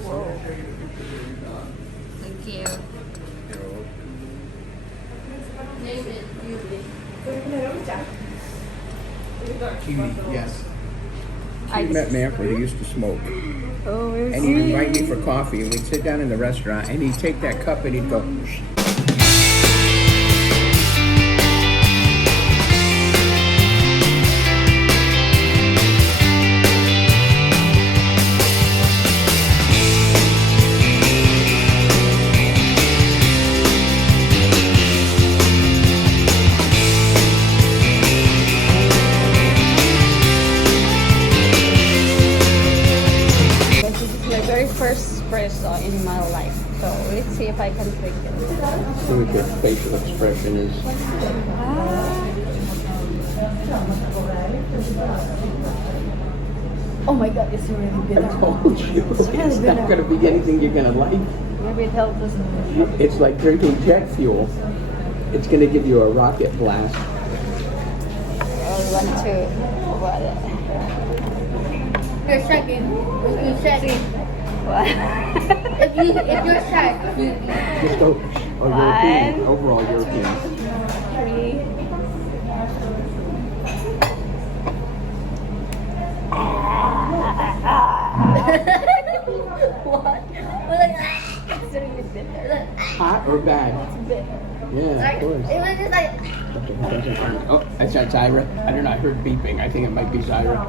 Whoa. Thank you. Yes. He met Manfred, he used to smoke. Oh, And he'd invite me for coffee, and we'd sit down in the restaurant, and he'd take that cup and he'd go, this is my very first espresso in my life. So let's see if I can drink it. see what your facial expression is. Oh my god, it's really I bitter. told you, it's not going to be anything you're going to like. Maybe it helps us. It's like drinking jet fuel. It's going to give you a rocket blast. I want to. What? You're second. You said What? if you're sad, you Just go, European, overall European. 3. what? It's really bitter. Hot or bad? It's bitter. Yeah, of course. It was just like Oh, that's not Zyra. I don't know, I heard beeping. I think it might be Zyra.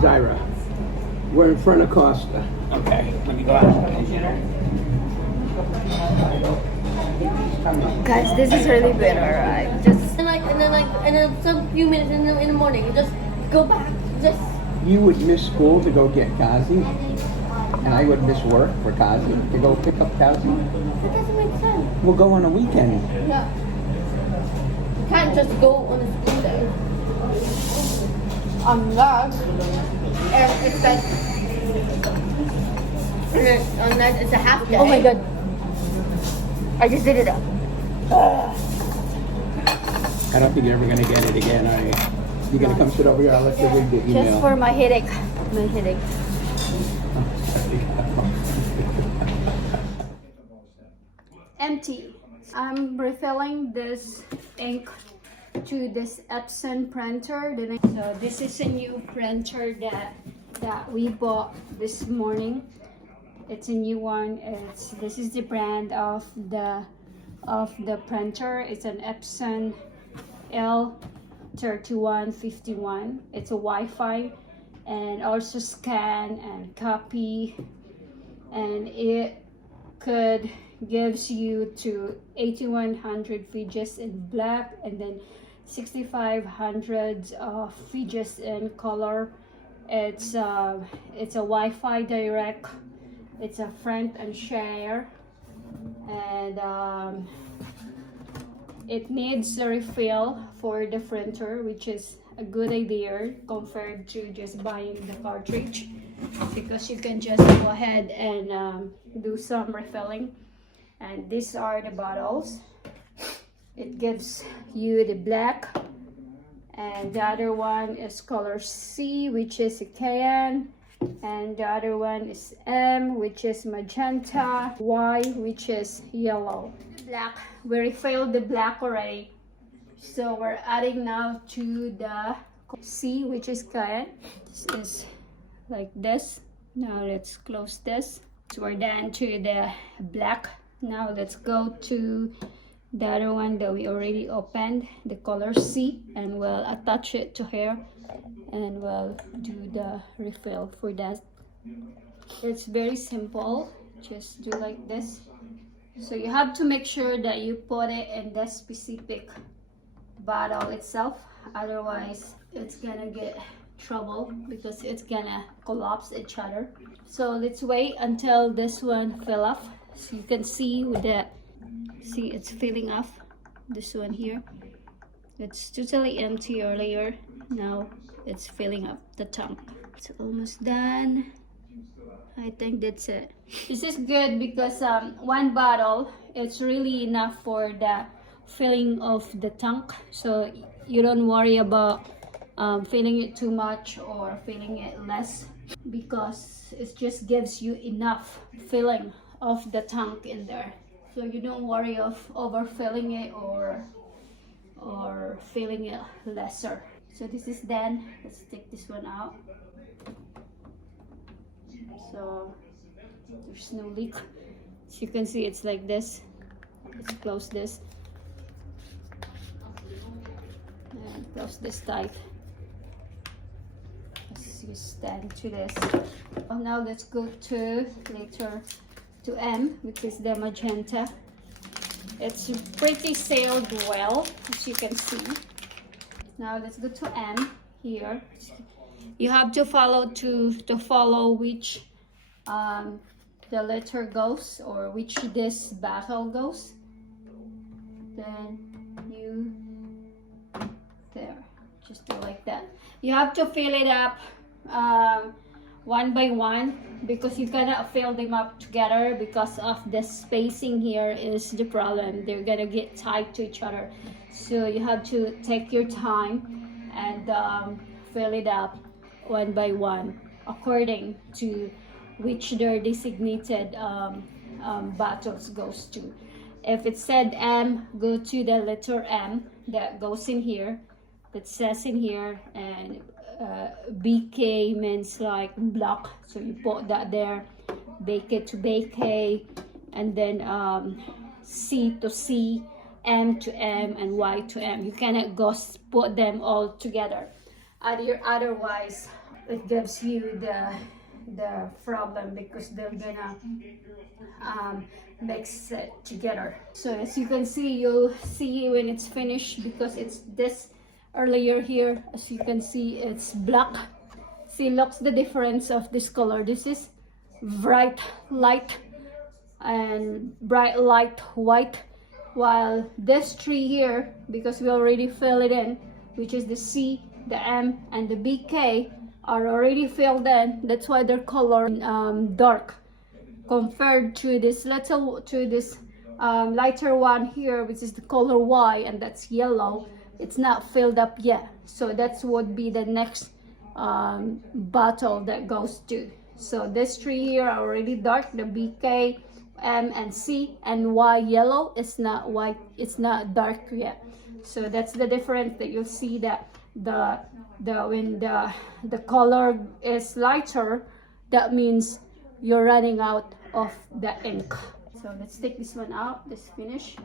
Zyra, we're in front of Costa. Okay, let me go out. Guys, this is really bitter. I just. and then some few minutes in the morning, you just go back. Just You would miss school to go get Kazi, and I would miss work for Kazi to go pick up Kazi. that doesn't make sense. We'll go on a weekend. No, you can't just go on a school day. Unless it's like unless it's a half day. Oh my god. I just did it up. I don't think you're ever gonna get it again, are you? You're gonna come sit over here, I'll let you read the email. Just for my headache. My headache. Empty. I'm refilling this ink to this Epson printer. So this is a new printer that we bought this morning. It's a new one. This is the brand of the printer. It's an Epson L3151. It's a Wi-Fi and also scan and copy, and it could gives you to 8100 pages in black and then 6500 pages in color. It's a Wi-Fi direct. It's a front and share, and it needs a refill for the printer, which is a good idea compared to just buying the cartridge, because you can just go ahead and do some refilling. And these are the bottles. It gives you the black, and the other one is color C, which is a cyan, and the other one is M, which is magenta, Y, which is yellow. Black, we refilled the black already, so we're adding now to the C, which is cyan. This is like this. Now let's close this. So we're done to the black. Now let's go to the other one that we already opened, the color C, and we'll attach it to here and we'll do the refill for that. It's very simple. Just do like this. So you have to make sure that you put it in the specific bottle itself, otherwise it's gonna get trouble because it's gonna collapse each other. So let's wait until this one fill up. So you can see with that, see it's filling up. This one here, it's totally empty earlier. Now it's filling up the tank. It's almost done. I think that's it. This is good because one bottle, it's really enough for the filling of the tank, so you don't worry about filling it too much or filling it less. because it just gives you enough filling of the tank in there, so you don't worry of overfilling it or filling it lesser. So this is done. Let's take this one out. So there's no leak. As you can see, it's like this. Let's close this and close this tight. Let's use stand to this. Now let's go to later to M, which is the magenta. It's pretty sealed well, as you can see. Now let's go to M here. You have to follow which the letter goes, or which this battle goes. Then you there, just do like that. You have to fill it up one by one, because you cannot fill them up together because of the spacing here is the problem. They're gonna get tied to each other, so you have to take your time and fill it up one by one according to which their designated battles goes to. If it said M, go to the letter M that goes in here, that says in here, and BK means like block, so you put that there, BK to BK, and then C to C, M to M, and Y to M. You cannot go put them all together, otherwise it gives you the problem, because they're gonna mix it together. So as you can see, you'll see when it's finished, because it's this earlier here, as you can see, it's black. See, looks the difference of this color. This is bright light and bright light white, while this tree here, because we already fill it in, which is the C, the M, and the BK are already filled in. That's why their color dark compared to this lighter one here, which is the color Y, and that's yellow. It's not filled up yet, so that would be the next bottle that goes to. So this tree here are already dark, the BK, M, and C, and Y yellow. It's not white, it's not dark yet. So that's the difference, that you'll see that when the color is lighter, that means you're running out of the ink. So let's take this one out, this finish.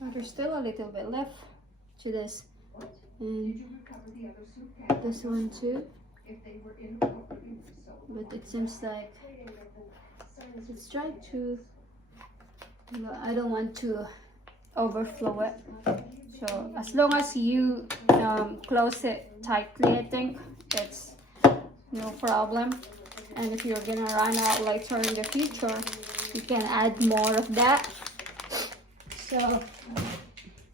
Oh, there's still a little bit left to this, and this one too, but it seems like it's trying to, I don't want to overflow it. So as long as you close it tightly, I think it's no problem. And if you're gonna run out later in the future, you can add more of that. So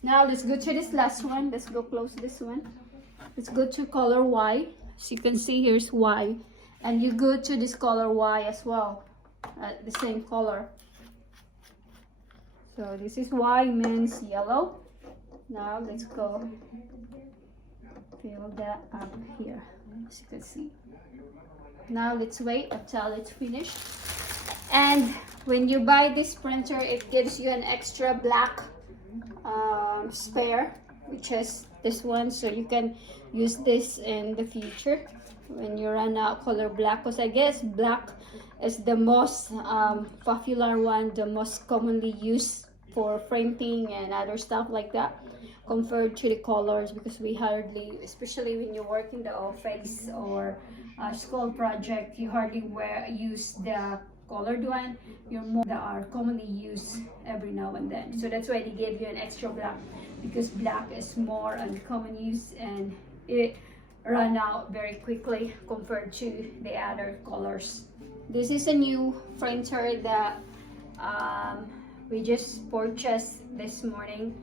now let's go to this last one. Let's go close this one. Let's go to color Y. As you can see, here's Y, and you go to this color Y as well, the same color. So this is Y, means yellow. Now let's go fill that up here, as you can see. Now let's wait until it's finished. And when you buy this printer, it gives you an extra black spare, which is this one, so you can use this in the future when you run out color black, because I guess black is the most popular one, the most commonly used for printing and other stuff like that, compared to the colors, because we hardly, especially when you work in the office or school project, you hardly use the colored one. You're more that are commonly used every now and then. So that's why they gave you an extra black, because black is more uncommon use and it run out very quickly compared to the other colors. This is a new printer that we just purchased this morning,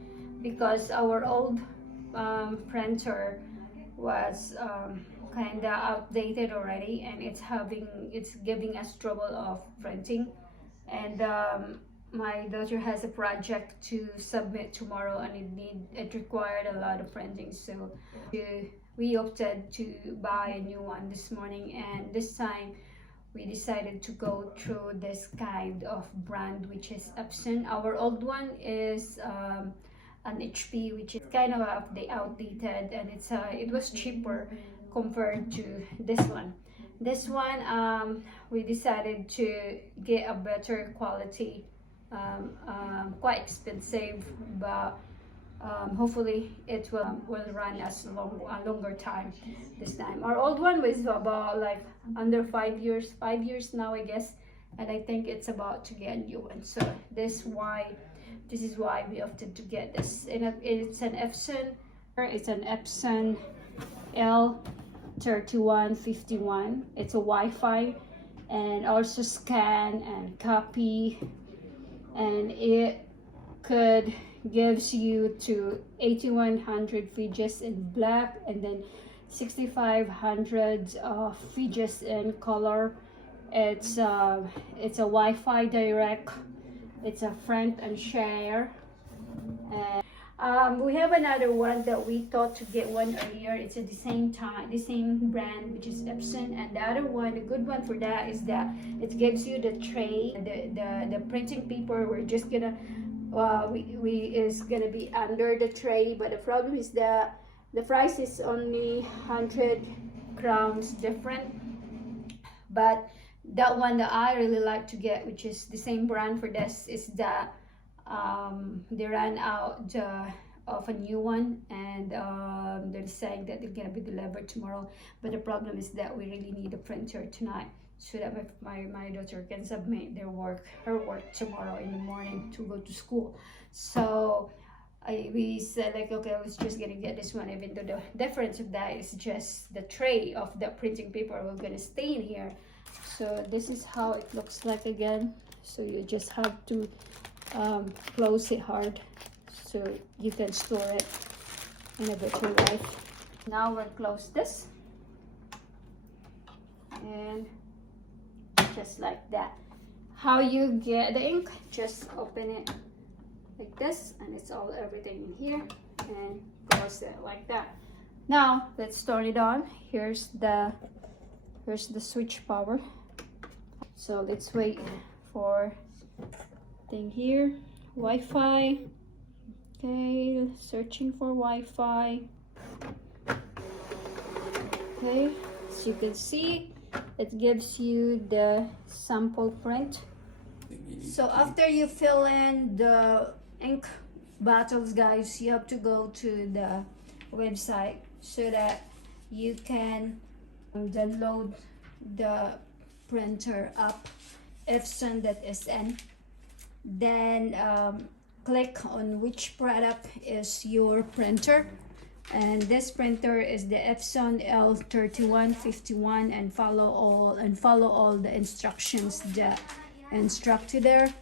because our old printer was kind of outdated already, and it's giving us trouble of printing. And my daughter has a project to submit tomorrow, and it required a lot of printing, so we opted to buy a new one this morning. And this time we decided to go through this kind of brand, which is Epson. Our old one is an HP, which is kind of outdated, and it was cheaper compared to this one. This one, we decided to get a better quality, quite expensive, but hopefully it will run us a longer time this time. Our old one was about like under 5 years now, I guess, and I think it's about to get a new one. So this is why we opted to get this. And it's an Epson. It's an Epson L3151. It's a Wi-Fi and also scan and copy, and it gives you to 8100 pages in black, and then 6500 pages in color. It's a Wi-Fi direct. It's a front and share. And we have another one that we thought to get one earlier. It's at the same brand, which is Epson. And the other one, the good one for that is that it gives you the tray, the printing paper. We're just gonna is gonna be under the tray, but the problem is that the price is only 100 crowns different. But that one that I really like to get, which is the same brand for this, is that they ran out of a new one, and they're saying that they're gonna be delivered tomorrow. But the problem is that we really need a printer tonight, so that my daughter can submit her work tomorrow in the morning to go to school. So we said like, okay, I was just gonna get this one, even though the difference of that is just the tray of the printing paper we're gonna stay in here. So this is how it looks like again. So you just have to close it hard so you can store it in a better life. Now we'll close this, and just like that. How you get the ink, just open it like this, and it's everything in here, and close it like that. Now let's turn it on. Here's the switch power. So let's wait for thing here. Wi-Fi. Okay, searching for Wi-Fi. Okay, as you can see, it gives you the sample print. So after you fill in the ink bottles, guys, you have to go to the website so that you can download the printer app, Epson.sn. Then click on which product is your printer, and this printer is the Epson L3151, and follow all the instructions that instruct you there.